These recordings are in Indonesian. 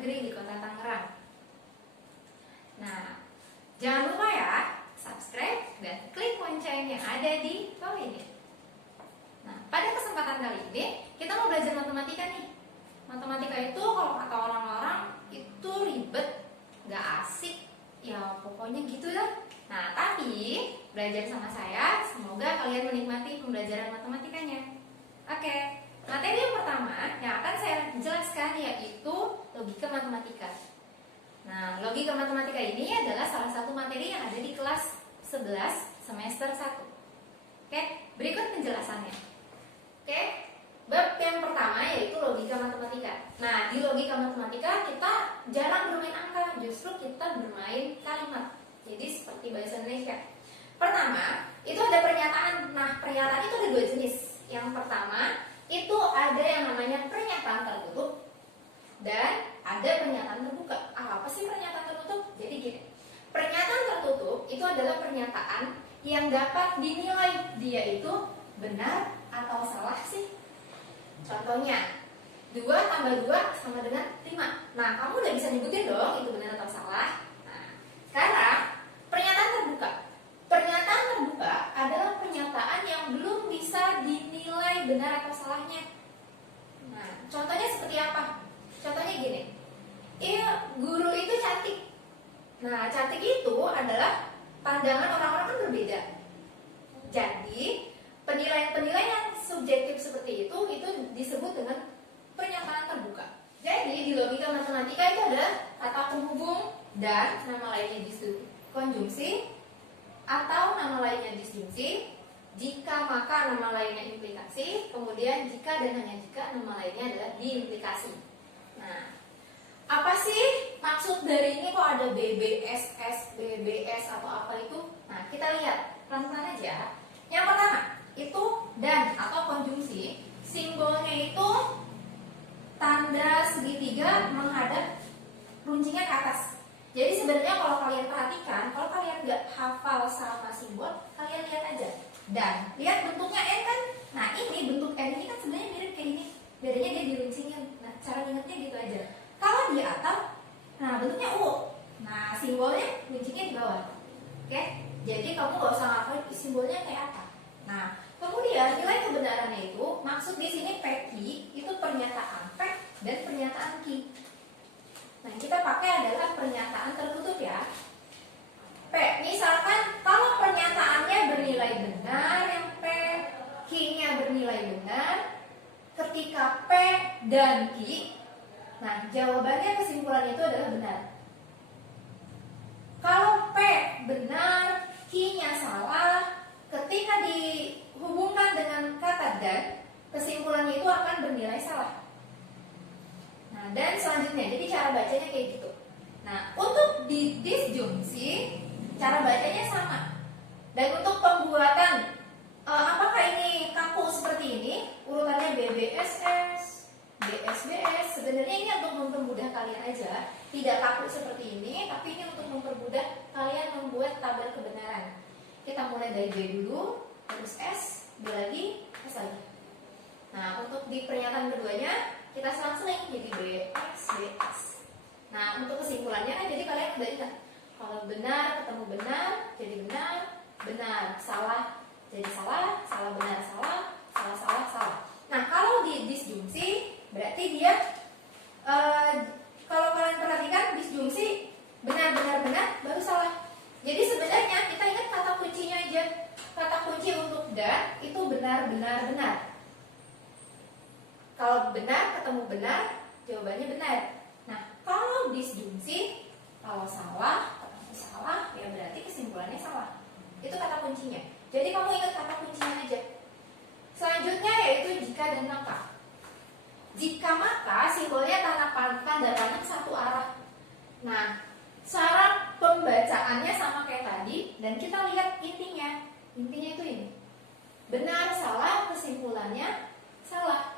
negeri di Kota Tangerang. Nah, jangan lupa ya, subscribe dan klik lonceng yang ada di bawah ini. Nah, pada kesempatan kali ini kita mau belajar matematika nih. Matematika itu kalau kata orang-orang itu ribet, gak asik, ya pokoknya gitu dah. Nah, tapi belajar sama saya, semoga kalian menikmati pembelajaran matematikanya. Oke, materi yang pertama yang akan saya jelaskan yaitu logika matematika. Nah, logika matematika ini adalah salah satu materi yang ada di kelas 11 semester 1. Oke, berikut penjelasannya. Oke, bab yang pertama yaitu logika matematika. Nah, di logika matematika kita jarang bermain angka, justru kita bermain kalimat. Jadi seperti bahasa Indonesia. Pertama, itu ada pernyataan. Nah, pernyataan itu ada dua jenis. Yang pertama, itu ada yang namanya pernyataan tertutup dan ada pernyataan terbuka. Apa sih pernyataan tertutup? Jadi gini, pernyataan tertutup itu adalah pernyataan yang dapat dinilai dia itu benar atau salah sih. Contohnya, 2 tambah 2 sama dengan 5. Nah, kamu udah bisa nyebutin dong itu benar atau salah. Nah, sekarang pernyataan terbuka. Pernyataan terbuka adalah pernyataan yang belum bisa dinilai benar atau salahnya. Nah, contohnya seperti apa? Contohnya gini, guru itu cantik. Nah, cantik itu adalah pandangan orang-orang kan berbeda. Jadi, penilaian-penilaian subjektif seperti itu disebut dengan pernyataan terbuka. Jadi, di logika matematika itu ada kata penghubung dan nama lainnya konjungsi atau nama lainnya disjungsi. Jika maka nama lainnya implikasi, kemudian jika dan hanya jika nama lainnya adalah diimplikasi. Nah, apa sih maksud dari ini kok ada BBSS, BBS atau apa itu? Nah, kita lihat pelan-pelan aja. Yang pertama, itu dan atau konjungsi, simbolnya itu tanda segitiga menghadap runcingnya ke atas. Jadi sebenarnya kalau kalian perhatikan, kalau kalian nggak hafal sama simbol, kalian lihat aja. Dan lihat bentuknya N kan? Nah, ini bentuk N ini kan sebenarnya mirip kayak ini. Bedanya dia diruncingin. Nah, cara ingetnya gitu aja. Kalau di atas, nah bentuknya U. Nah, simbolnya runcingnya di bawah. Oke? Jadi kamu nggak usah ngapalin simbolnya kayak apa. Nah, kemudian nilai kebenarannya itu maksud di sini PQ itu pernyataan P dan pernyataan Q. Nah, kita pakai adalah pernyataan tertutup ya. P, misalkan kalau pernyataannya bernilai benar yang P, Q-nya bernilai benar, ketika P dan Q, nah jawabannya kesimpulan itu adalah benar. Kalau P benar, Q-nya salah, ketika dihubungkan dengan kata dan, kesimpulannya itu akan bernilai salah. Nah, dan selanjutnya, jadi cara bacanya kayak gitu. Nah, untuk di disjungsi, cara bacanya sama. Dan untuk pembuatan, apakah ini kaku seperti ini? Urutannya BBSS, BSBS. Sebenarnya ini untuk mempermudah kalian aja. Tidak kaku seperti ini, tapi ini untuk mempermudah kalian membuat tabel kebenaran. Kita mulai dari B dulu, terus S, B lagi, S lagi. Nah, untuk di pernyataan keduanya, kita selang-seling jadi BX, BS. Nah, untuk kesimpulannya kan jadi kalian udah ingat. Kalau benar ketemu benar, jadi benar, benar, salah, jadi salah, salah benar, salah, salah, salah, salah. Nah, kalau di disjungsi, berarti dia, kalau kalian perhatikan, disjungsi benar, benar, benar, baru salah. Jadi sebenarnya kita ingat kata kuncinya aja. Kata kunci untuk dan itu benar, benar, benar. Kalau benar ketemu benar, jawabannya benar. Nah, kalau disjungsi, kalau salah ketemu salah, ya berarti kesimpulannya salah. Itu kata kuncinya. Jadi kamu ingat kata kuncinya aja. Selanjutnya yaitu jika dan maka. Jika maka simbolnya tanda panah satu arah. Nah, cara pembacaannya sama kayak tadi dan kita lihat intinya. Intinya itu ini. Benar salah kesimpulannya salah.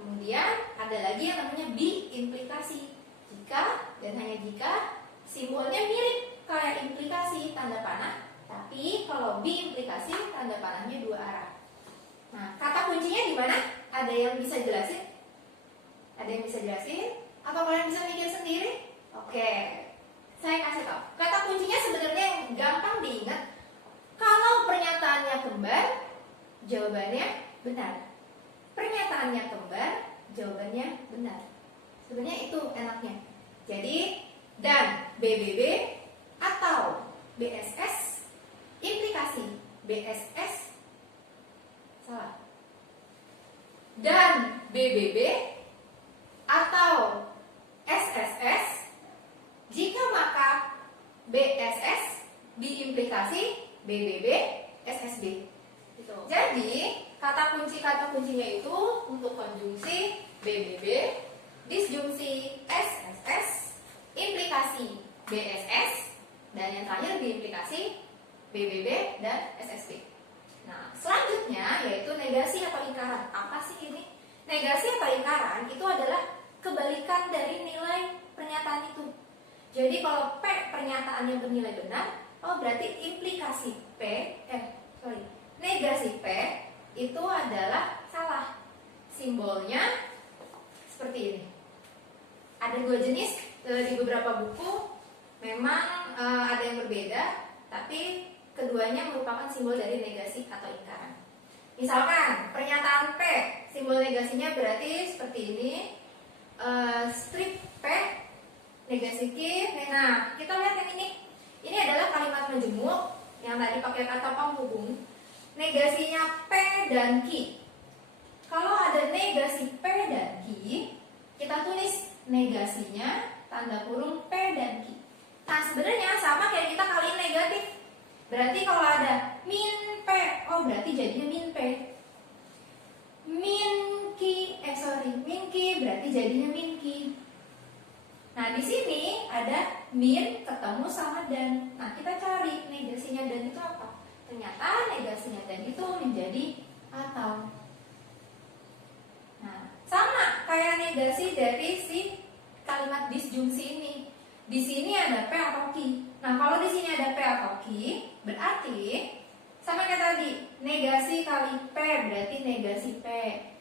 Kemudian ada lagi yang namanya bi-implikasi. Jika dan hanya jika simbolnya mirip kayak implikasi tanda panah, tapi kalau bi-implikasi tanda panahnya dua arah. Nah, kata kuncinya di mana? Ada yang bisa jelasin? Ada yang bisa jelasin? Atau kalian bisa mikir sendiri? Oke, saya kasih tahu. Kata kuncinya sebenarnya yang gampang diingat. Kalau pernyataannya kembar, jawabannya benar. Pernyataannya kembar, jawabannya benar. Sebenarnya itu enaknya. Jadi, dan BBB atau BSS, implikasi BSS salah. Dan BBB atau SSS, jika maka BSS diimplikasi BBB SSB. Gitu. Jadi kata kuncinya itu untuk konjungsi BBB, disjungsi SSS, implikasi BSS, dan yang terakhir diimplikasi BBB dan SSB. Nah, selanjutnya yaitu negasi atau ingkaran. Apa sih ini? Negasi atau ingkaran itu adalah kebalikan dari nilai pernyataan itu. Jadi kalau P pernyataannya bernilai benar, oh berarti implikasi negasi P itu adalah salah. Simbolnya seperti ini. Ada dua jenis di beberapa buku, memang ada yang berbeda, tapi keduanya merupakan simbol dari negasi atau ingkaran. Misalkan pernyataan P, simbol negasinya berarti seperti ini, strip P, negasi Q. Nah, kita lihat yang ini. Ini adalah kalimat majemuk yang tadi pakai kata penghubung. Negasinya P dan Q. Kalau ada negasi P dan Q, kita tulis negasinya tanda kurung P dan Q. Nah, sebenarnya sama kayak kita kaliin negatif. Berarti kalau ada min P, oh berarti jadinya min P. Min Q berarti jadinya min Q. Nah, di sini ada min ketemu sama dan. Nah, kita cari negasinya dan itu apa? Ternyata negasinya dan itu menjadi atau. Nah, sama kayak negasi dari si kalimat disjungsi ini. Di sini ada P atau Q. Nah, kalau di sini ada P atau Q, berarti sama kayak tadi, negasi kali P berarti negasi P.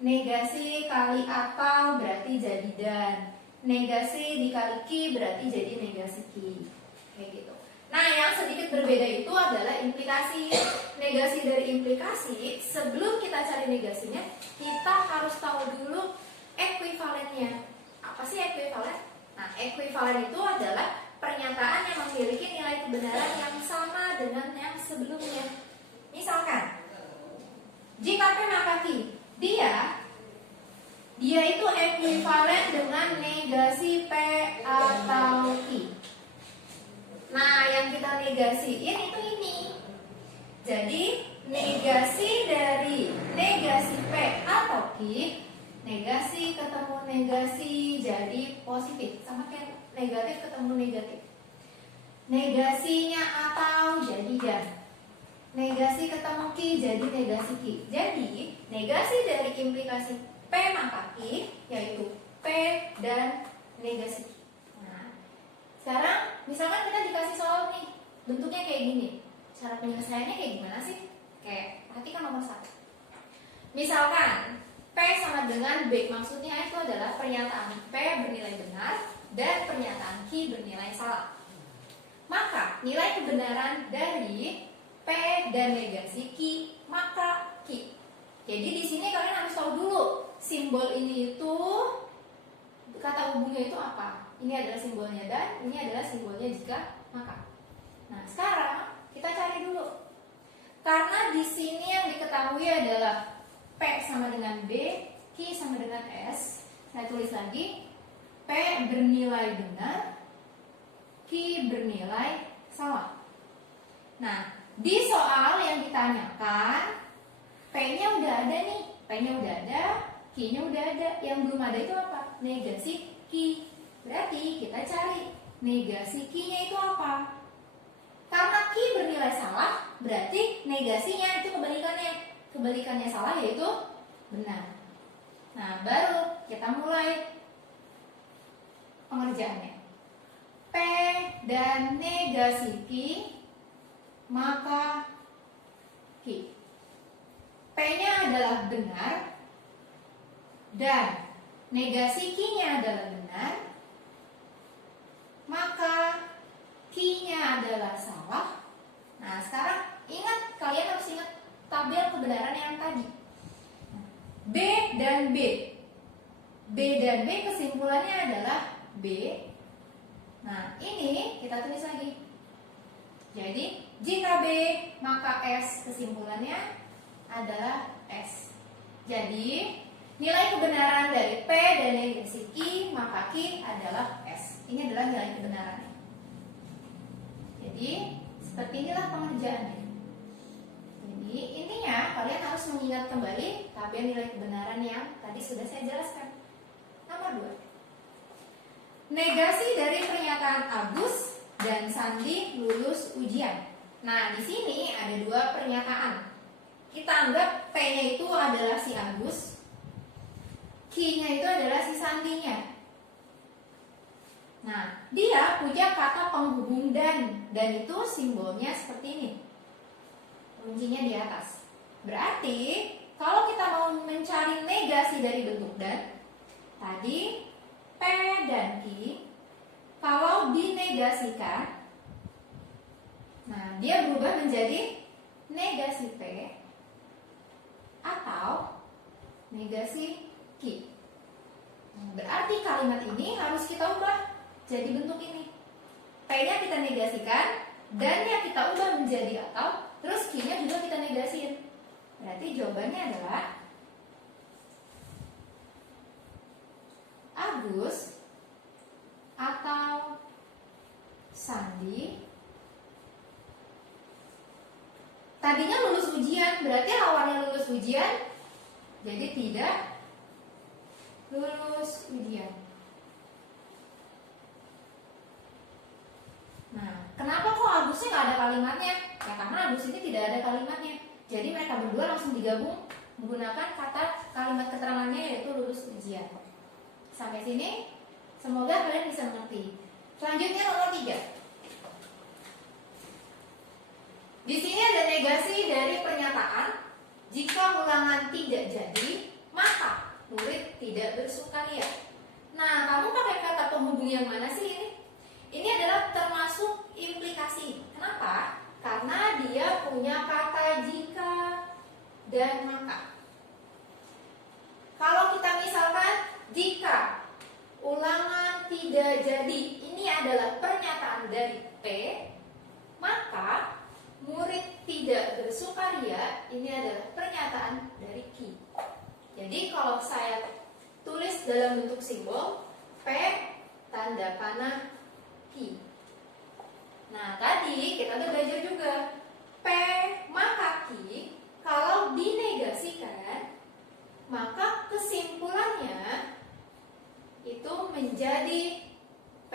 Negasi kali atau berarti jadi dan. Negasi dikali Q berarti jadi negasi Q. Kayak gitu. Nah, yang sedikit berbeda itu adalah implikasi. Negasi dari implikasi, sebelum kita cari negasinya, kita harus tahu dulu ekuivalennya. Apa sih ekuivalen? Nah, ekuivalen itu adalah pernyataan yang memiliki nilai kebenaran yang sama dengan yang sebelumnya. Misalkan, jika P maka Q, dia itu ekuivalen dengan negasi P atau Q. Nah, yang kita negasiin itu ini. Jadi, negasi dari negasi P atau Q, negasi ketemu negasi jadi positif. Sama kayak negatif ketemu negatif. Negasinya atau jadi dan. Negasi ketemu Q jadi negasi Q. Jadi, negasi dari implikasi P maka Q yaitu P dan negasi Q. Nah, sekarang misalkan kita dikasih soal nih, bentuknya kayak gini. Cara penyelesaiannya kayak gimana sih? Kayak, perhatikan nomor 1. Misalkan P sama dengan B, maksudnya itu adalah pernyataan P bernilai benar dan pernyataan Q bernilai salah. Maka nilai kebenaran dari P dan negasi Q maka Q. Jadi di sini kalian harus tahu dulu simbol ini itu kata hubungnya itu apa. Ini adalah simbolnya dan ini adalah simbolnya jika maka. Nah, sekarang kita cari dulu. Karena di sini yang diketahui adalah P sama dengan B, Q sama dengan S. Saya tulis lagi, P bernilai benar, Q bernilai salah. Nah, di soal yang ditanyakan, P-nya udah ada nih, P-nya udah ada, Q-nya udah ada. Yang belum ada itu apa? Negasi Q. Berarti kita cari negasi Q-nya itu apa? Karena Q bernilai salah, berarti negasinya itu kebalikannya. Kebalikannya salah yaitu benar. Nah, baru kita mulai pengerjaannya. P dan negasi Q maka Q. P-nya adalah benar dan negasi Q-nya adalah benar, maka Q-nya adalah salah. Nah, sekarang ingat, kalian harus ingat tabel kebenaran yang tadi. B dan B. B dan B kesimpulannya adalah B. Nah, ini kita tulis lagi. Jadi, jika B, maka S kesimpulannya adalah S. Jadi, nilai kebenaran dari P dan negasi Q, maka Q adalah S. Ini adalah nilai kebenarannya. Jadi, seperti inilah pengerjaannya. Jadi, intinya kalian harus mengingat kembali tabel nilai kebenaran yang tadi sudah saya jelaskan. Nomor 2. Negasi dari pernyataan Agus dan Sandi lulus ujian. Nah, di sini ada dua pernyataan. Kita anggap P-nya itu adalah si Agus, Q-nya itu adalah si Sandinya. Nah, dia punya kata penghubung dan itu simbolnya seperti ini. Kuncinya di atas. Berarti, kalau kita mau mencari negasi dari bentuk dan, tadi P dan Q, kalau dinegasikan, nah dia berubah menjadi negasi P atau negasi Q. Berarti kalimat ini harus kita ubah jadi bentuk ini. P-nya kita negasikan, dan-nya kita ubah menjadi atau, terus Q-nya juga kita negasiin. Berarti jawabannya adalah Agus atau Sandi tadinya lulus ujian, berarti lawannya lulus ujian, jadi tidak lulus ujian. Nah, kenapa kok Agusnya nggak ada kalimatnya? Ya karena Agus ini tidak ada kalimatnya. Jadi mereka berdua langsung digabung menggunakan kata kalimat keterangannya yaitu lulus ujian. Sampai sini, semoga kalian bisa mengerti. Selanjutnya nomor 3. Di sini ada negasi dari pernyataan jika ulangan tidak jadi, maka murid tidak bersukaria. Nah, kamu pakai kata penghubung yang mana sih ini? Ini adalah termasuk implikasi. Kenapa? Karena dia punya kata jika dan maka. Kalau kita misalkan jika ulangan tidak jadi, ini adalah pernyataan dari P, maka murid tidak bersukaria, ini adalah pernyataan dari Q. Jadi kalau saya tulis dalam bentuk simbol P tanda panah Q. Nah, tadi kita udah belajar juga P maka Q kalau dinegasikan, maka kesimpulannya itu menjadi P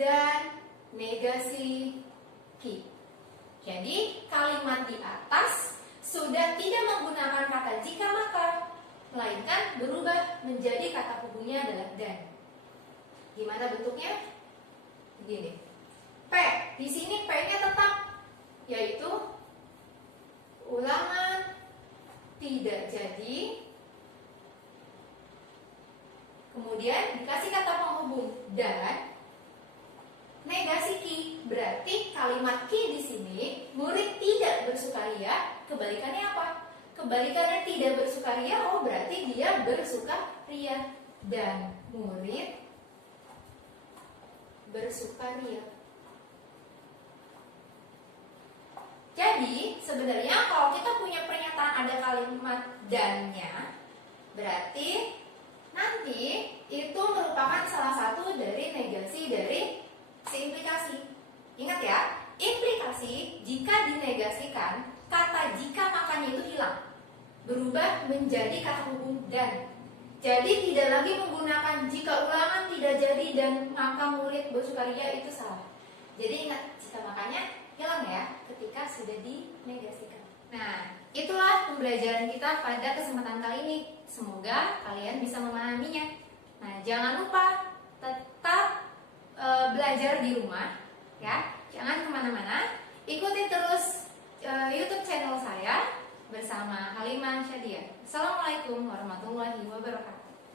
dan negasi Q. Jadi kalimat di atas sudah tidak menggunakan kata jika maka, melainkan berubah menjadi kata hubungnya adalah dan. Gimana bentuknya? Begini. P, di sini P-nya tetap, yaitu ulangan tidak jadi, kemudian dikasih kata penghubung dan negasi Q. Berarti kalimat Q di sini murid tidak bersukaria, kebalikannya apa? Kebalikannya tidak bersukaria, oh berarti dia bersukaria, dan murid bersukaria. Jadi sebenarnya kalau kita punya pernyataan ada kalimat dan-nya, berarti nanti itu merupakan salah satu dari negasi dari si implikasi. Ingat ya, implikasi jika dinegasikan, kata jika makanya itu hilang, berubah menjadi kata hubung dan. Jadi tidak lagi menggunakan jika ulangan tidak jadi dan maka murid bersukaria, itu salah. Jadi ingat, jika makanya hilang ya ketika sudah dinegasikan. Nah, itulah pembelajaran kita pada kesempatan kali ini. Semoga kalian bisa memahaminya. Nah, jangan lupa tetap belajar di rumah ya. Jangan kemana-mana. Ikuti terus YouTube channel saya bersama Halimah Syadia. Assalamualaikum warahmatullahi wabarakatuh.